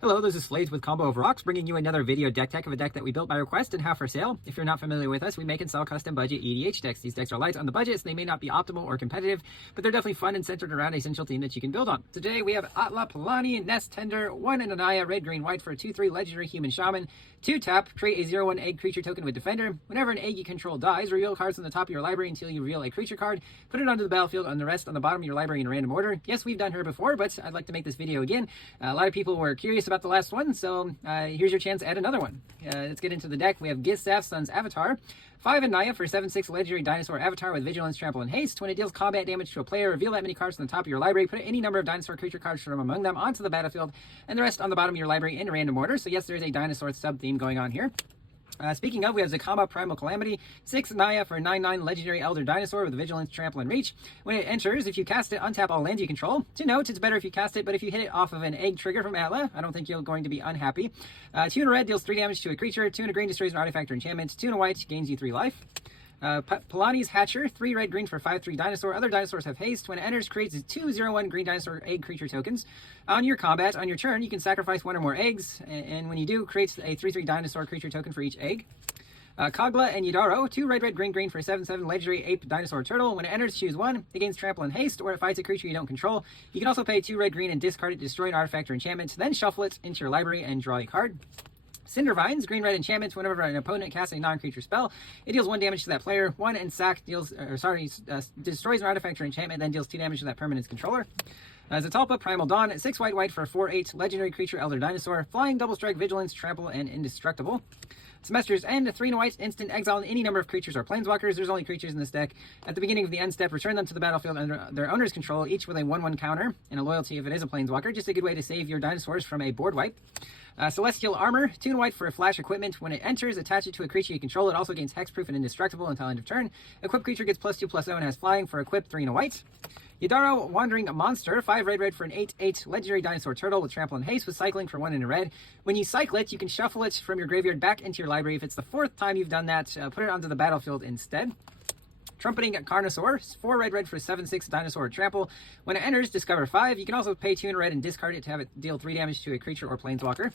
Hello, this is Slaves with Combo of Rocks, bringing you another video deck tech of a deck that we built by request and have for sale. If you're not familiar with us, we make and sell custom budget EDH decks. These decks are light on the budget, so they may not be optimal or competitive, but they're definitely fun and centered around a central theme that you can build on. Today we have Atla Palani, Nest Tender, 1 and Anaya, red, green, white for a 2/3 legendary human shaman. 2 tap, create a 0/1 egg creature token with Defender. Whenever an egg you control dies, reveal cards on the top of your library until you reveal a creature card. Put it onto the battlefield and the rest on the bottom of your library in random order. Yes, we've done her before, but I'd like to make this video again. A lot of people were curious about the last one, so here's your chance to add another one. Let's get into the deck. We have Gisaf Sun's Avatar. 5 Anaya for 7/6 legendary dinosaur avatar with vigilance, trample, and haste. When it deals combat damage to a player, reveal that many cards from the top of your library. Put any number of dinosaur creature cards from among them onto the battlefield, and the rest on the bottom of your library in random order. So yes, there's a dinosaur sub-theme going on here. Speaking of, we have Zakama Primal Calamity, 6 Naya for 9/9 legendary elder dinosaur with vigilance, trample, and reach. When it enters, if you cast it, untap all lands you control. To note, it's better if you cast it, but if you hit it off of an egg trigger from Atla, I don't think you're going to be unhappy. 2 in a red deals 3 damage to a creature, 2 in a green destroys an artifact or enchantment, 2 in a white gains you 3 life. Palani's Hatcher, 3 red green for 5/3 dinosaur. Other dinosaurs have haste. When it enters, creates 2 0/1 green dinosaur egg creature tokens. On your combat, on your turn, you can sacrifice 1 or more eggs, and when you do, creates a 3/3 dinosaur creature token for each egg. Kagla and Yidaro, 2 red, red, green, green for 7/7 legendary ape dinosaur turtle. When it enters, choose 1. It gains trample and haste, or it fights a creature you don't control. You can also pay 2 red, green and discard it to destroy an artifact or enchantment, then shuffle it into your library and draw a card. Cindervines, green red enchantments. Whenever an opponent casts a non-creature spell, it deals 1 damage to that player. 1 and sack destroys an artifact or enchantment, then deals 2 damage to that permanent's controller. Zatalpa, Primal Dawn, 6 white, white for 4/8 legendary creature elder dinosaur. Flying, double strike, vigilance, trample, and indestructible. Semester's End, 3 and white, instant exile any number of creatures or planeswalkers. There's only creatures in this deck. At the beginning of the end step, return them to the battlefield under their owner's control, each with a 1/1 counter and a loyalty if it is a planeswalker. Just a good way to save your dinosaurs from a board wipe. Celestial Armor, 2 and white for a flash equipment. When it enters, attach it to a creature you control. It also gains hexproof and indestructible until end of turn. Equipped creature gets +2/+0 and has flying for equip, 3 and a white. Yidaro, Wandering Monster, 5 red, red for an 8/8 legendary dinosaur turtle with trample and haste with cycling for 1 in a red. When you cycle it, you can shuffle it from your graveyard back into your library. If it's the 4th time you've done that, put it onto the battlefield instead. Trumpeting Carnosaur, 4 red, red for 7/6 dinosaur trample. When it enters, discover 5. You can also pay 2 in a red and discard it to have it deal 3 damage to a creature or planeswalker.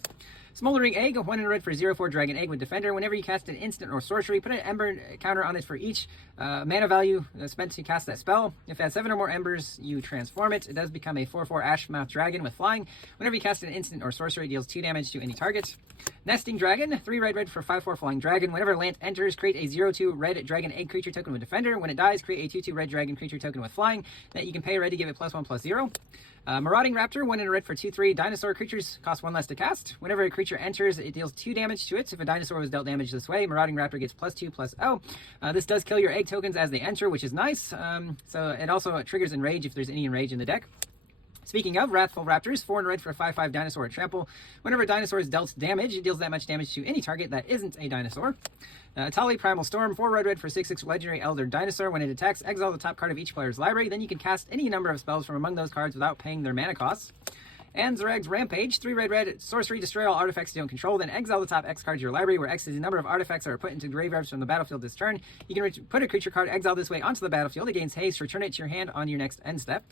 Smoldering Egg, 1 in a red for 0/4 dragon egg with Defender. Whenever you cast an instant or sorcery, put an ember counter on it for each mana value spent to cast that spell. If it has 7 or more embers, you transform it. It does become a 4/4 Ashmouth dragon with flying. Whenever you cast an instant or sorcery, it deals 2 damage to any target. Nesting Dragon, 3 red, red for 5/4 flying dragon. Whenever land enters, create a 0/2 red dragon egg creature token with Defender. When it dies, create a 2/2 red dragon creature token with flying that you can pay red to give it +1/+0. Marauding Raptor, 1 in a red for 2/3 dinosaur creatures, cost 1 less to cast. Whenever a creature enters, it deals 2 damage to it. If a dinosaur was dealt damage this way, Marauding Raptor gets +2/+0. This does kill your egg tokens as they enter, which is nice. So it also triggers Enrage if there's any Enrage in the deck. Speaking of, Wrathful Raptors, 4 in red for 5/5 dinosaur trample. Whenever a dinosaur is dealt damage, it deals that much damage to any target that isn't a dinosaur. Tali Primal Storm, 4 red, red for 6/6 legendary elder dinosaur. When it attacks, exile the top card of each player's library. Then you can cast any number of spells from among those cards without paying their mana costs. And Zarag's Rampage, 3 red, red, sorcery, destroy all artifacts you don't control, then exile the top X card of your library, where X is the number of artifacts that are put into graveyards from the battlefield this turn. You can put a creature card exiled this way onto the battlefield. It gains haste, return it to your hand on your next end step.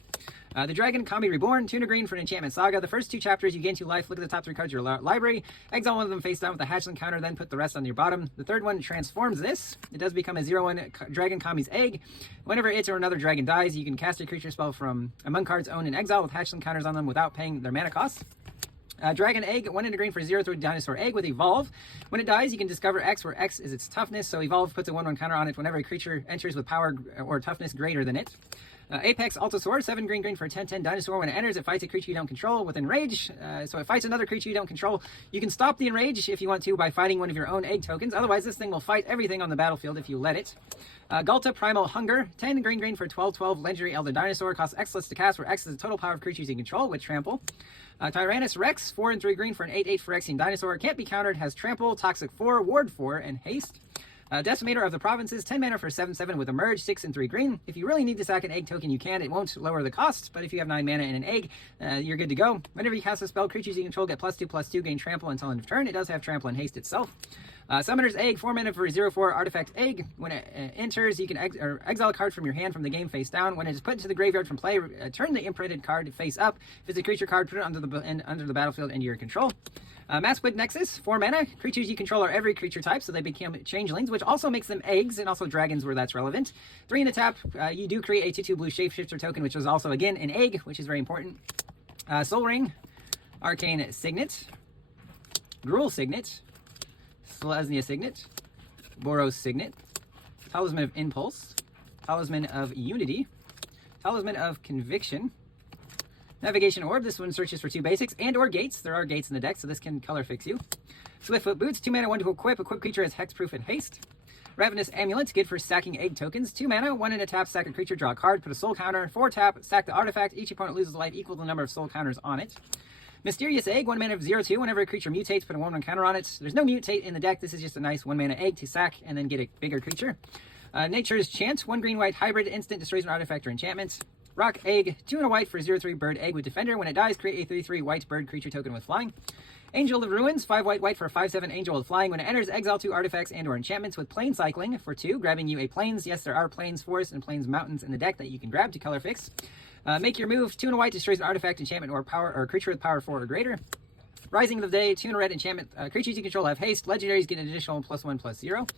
The Dragon Kami Reborn, 2 and a green for an enchantment saga. The first 2 chapters, you gain 2 life. Look at the top 3 cards of your library. Exile one of them face down with a hatchling counter, then put the rest on your bottom. The third one transforms this. It does become a 0/1 Dragon Kami's Egg. Whenever it or another dragon dies, you can cast a creature spell from among cards owned in exile with hatchling counters on them without paying their mana costs. Dragon Egg, 1 in a green for 0/3 dinosaur egg with Evolve. When it dies, you can discover X, where X is its toughness, so Evolve puts a 1/1 counter on it whenever a creature enters with power or toughness greater than it. Apex Altosaur, 7 green, green for a 10/10 dinosaur. When it enters, it fights a creature you don't control with Enrage. So it fights another creature you don't control. You can stop the Enrage if you want to by fighting one of your own egg tokens. Otherwise, this thing will fight everything on the battlefield if you let it. Ghalta Primal Hunger, 10 green, green for 12/12 legendary elder dinosaur. Costs X less to cast, where X is the total power of creatures you control with trample. Tyrannus Rex, 4 and 3 green for an 8/8 Phyrexian dinosaur. Can't be countered, has trample, toxic 4, ward 4, and haste. Decimator of the Provinces, 10 mana for 7/7 with Emerge, 6 and 3 green. If you really need to sack an egg token, you can. It won't lower the cost, but if you have 9 mana and an egg, you're good to go. Whenever you cast a spell, creatures you control get +2/+2, gain trample until end of turn. It does have trample and haste itself. Summoner's Egg, 4 mana for a 0/4 artifact egg. When it enters, you can exile a card from your hand from the game face down. When it is put into the graveyard from play, turn the imprinted card face up. If it's a creature card, put it under the battlefield into your control. Maskwood Nexus, 4 mana. Creatures you control are every creature type, so they become changelings, which also makes them eggs, and also dragons where that's relevant. 3 in a tap, you do create a 2/2 blue shapeshifter token, which is also, again, an egg, which is very important. Soul Ring, Arcane Signet, Gruul Signet, Selesnya Signet, Boros Signet, Talisman of Impulse, Talisman of Unity, Talisman of Conviction, Navigation Orb. This one searches for 2 basics and or gates. There are gates in the deck, so this can color fix you. Swiftfoot Boots, 2 mana, 1 to equip. Equip creature has hexproof and haste. Ravenous Amulet, good for stacking egg tokens. 2 mana, 1 in a tap, sack a creature, draw a card, put a soul counter. 4 tap, sack the artifact. Each opponent loses life equal to the number of soul counters on it. Mysterious Egg, 1 mana of 0/2. Whenever a creature mutates, put a 1/1 counter on it. There's no mutate in the deck. This is just a nice 1 mana egg to sack and then get a bigger creature. Nature's Chant, 1 green-white hybrid, instant, destroys an artifact or enchantment. Rock Egg, 2 and a white for 0/3 bird egg with defender. When it dies, create a 3/3 white bird creature token with flying. Angel of Ruins, 5 white for a 5/7 angel with flying. When it enters, exile 2 artifacts and or enchantments with plane cycling for 2, grabbing you a plains. Yes, there are plains, forests, and plains mountains in the deck that you can grab to color fix. Make your move, 2 and a white, destroys an artifact, enchantment, or power or creature with power 4 or greater. Rising of the Day, 2 and a red enchantment. Creatures you control have haste. Legendaries get an additional +1/+0.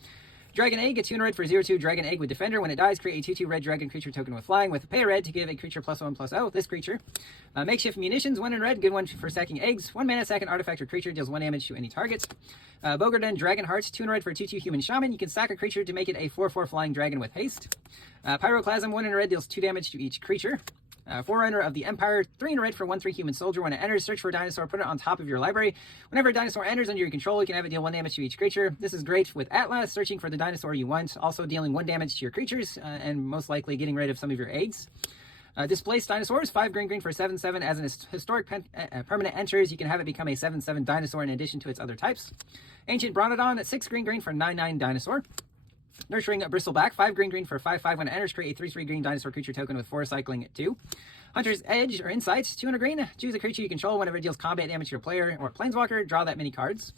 Dragon Egg, a 2 and a red for 0/2 dragon egg with defender. When it dies, create a 2/2 red dragon creature token with flying with pay a red to give a creature +1/+0. This creature. Makeshift Munitions, 1 in red, good one for sacking eggs. 1 mana, sack an artifact or creature, deals 1 damage to any target. Bogarden Dragon Hearts, 2 in red for a 2/2 human shaman. You can sack a creature to make it a 4/4 flying dragon with haste. Pyroclasm, 1 in red, deals 2 damage to each creature. Forerunner of the Empire, 3 in red for 1/3 human soldier. When it enters, search for a dinosaur, put it on top of your library. Whenever a dinosaur enters under your control, you can have it deal 1 damage to each creature. This is great with Atla, searching for the dinosaur you want, also dealing 1 damage to your creatures, and most likely getting rid of some of your eggs. Displaced Dinosaurs, 5 green for 7/7. As an historic permanent enters, you can have it become a 7/7 dinosaur in addition to its other types. Ancient Bronodon, 6 green for 9/9 dinosaur. Nurturing Bristleback, 5 green for 5/5. When it enters, create a 3/3 green dinosaur creature token with 4 cycling 2. Hunter's Edge or Insights, 2 and a green. Choose a creature you control. Whenever it deals combat damage to a player or planeswalker, draw that many cards.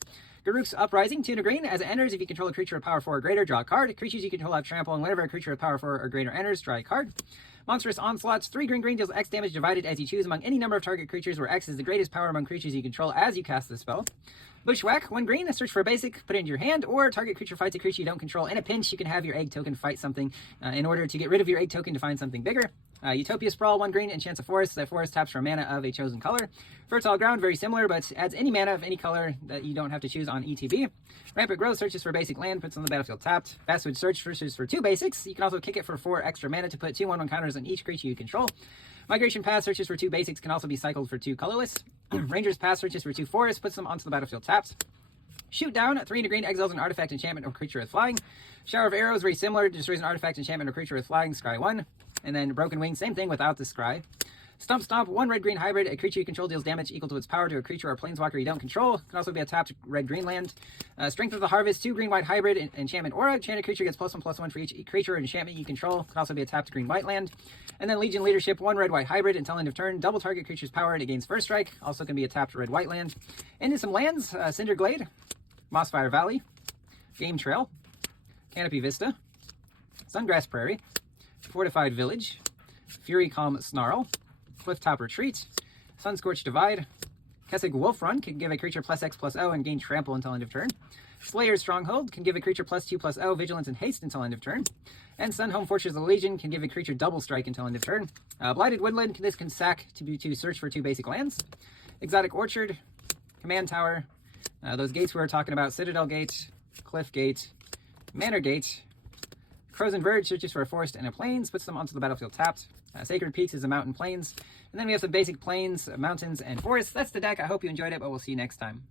Garruk's Uprising, 2 and a green. As it enters, if you control a creature with power 4 or greater, draw a card. Creatures you control have trample, and whenever a creature with power 4 or greater enters, draw a card. Monstrous Onslaughts, 3 green deals X damage divided as you choose among any number of target creatures, where X is the greatest power among creatures you control as you cast the spell. Bushwhack, 1 green, search for a basic, put it in your hand, or target creature fights a creature you don't control. In a pinch, you can have your egg token fight something in order to get rid of your egg token to find something bigger. Utopia Sprawl, 1 green, enchants a forest. That forest taps for mana of a chosen color. Fertile Ground, very similar, but adds any mana of any color that you don't have to choose on ETB. Rampant Growth searches for basic land, puts on the battlefield tapped. Basswood Search searches for 2 basics. You can also kick it for 4 extra mana to put 2/1/1 counters on each creature you control. Migration Path searches for 2 basics, can also be cycled for 2 colorless. Ranger's Path searches for 2 forests, puts them onto the battlefield tapped. Shoot Down, 3 and a green, exiles an artifact, enchantment, or creature with flying. Shower of Arrows, very similar, destroys an artifact, enchantment, or creature with flying, scry 1. And then Broken Wing, same thing without the scry. Stomp Stomp, 1 red-green hybrid, a creature you control deals damage equal to its power to a creature or planeswalker you don't control. Can also be a tapped red-green land. Strength of the Harvest, 2 green-white hybrid, enchantment aura. Enchanted creature gets +1/+1 for each creature or enchantment you control. Can also be a tapped green-white land. And then Legion Leadership, 1 red-white hybrid, until end of turn. Double target creature's power and it gains first strike. Also can be a tapped red-white land. Into some lands, Cinder Glade, Mossfire Valley, Game Trail, Canopy Vista, Sungrass Prairie, Fortified Village, Fury Calm Snarl, Clifftop Retreat, Sunscorched Divide, Kessig Wolf Run can give a creature +X/+0 and gain trample until end of turn. Slayer's Stronghold can give a creature +2/+0, vigilance and haste until end of turn. And Sunhome Fortress of the Legion can give a creature double strike until end of turn. Blighted Woodland, this can sack to search for 2 basic lands. Exotic Orchard, Command Tower, those gates we were talking about, Citadel Gate, Cliff Gate, Manor Gate. Frozen Verge searches for a forest and a plains, puts them onto the battlefield tapped. Sacred Peaks is a mountain plains. And then we have some basic plains, mountains, and forests. That's the deck. I hope you enjoyed it, but we'll see you next time.